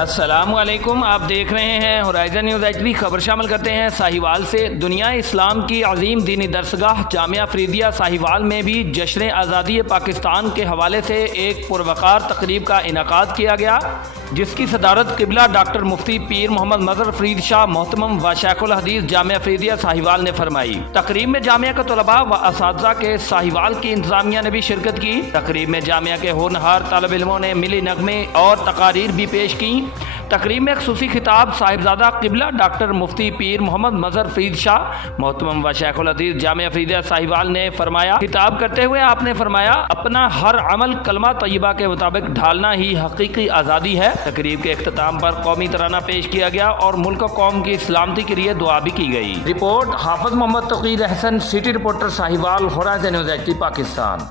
अस्सलामुअलैकुम, आप देख रहे हैं होराइज़न न्यूज़ एचडी। खबर शामिल करते हैं साहिवाल से। दुनिया इस्लाम की अजीम दीनी दरसगाह जामिया फरीदिया साहिवाल में भी जश्न आज़ादी पाकिस्तान के हवाले से एक पुरवकार तकरीब का इनेकाद किया गया, जिसकी सदारत क़िबला डॉक्टर मुफ्ती पीर मोहम्मद मज़हर फरीद शाह मोहतमम व शेखुल हदीस जामिया फरीदिया साहिवाल ने फरमाई। तकरीब में जामिया के तलबा व असातिज़ा के साहिवाल की इंतज़ामिया ने भी शिरकत की। तकरीब में जामिया के होनहार तालिब इल्मों ने मिली नगमे और तकारीर भी पेश की। तकरीब में खसूसी खिताब साहिबजादा क़िबला डॉक्टर मुफ्ती पीर मोहम्मद मज़हर फरीद शाह मोहतमम व शेखुल हदीस जामिया फरीदिया साहिवाल ने फरमाया। खिताब करते हुए आपने फरमाया, अपना हर अमल कलमा तय्यबा के मुताबिक ढालना ही हकीकी आज़ादी है। तकरीब के इख्तिताम पर कौमी तराना पेश किया गया और मुल्क कौम की सलामती के लिए दुआ भी की गई। Report Hafiz Mohammad Taqir Ahsan, city reporter Sahiwal, Horizon News HD, Pakistan.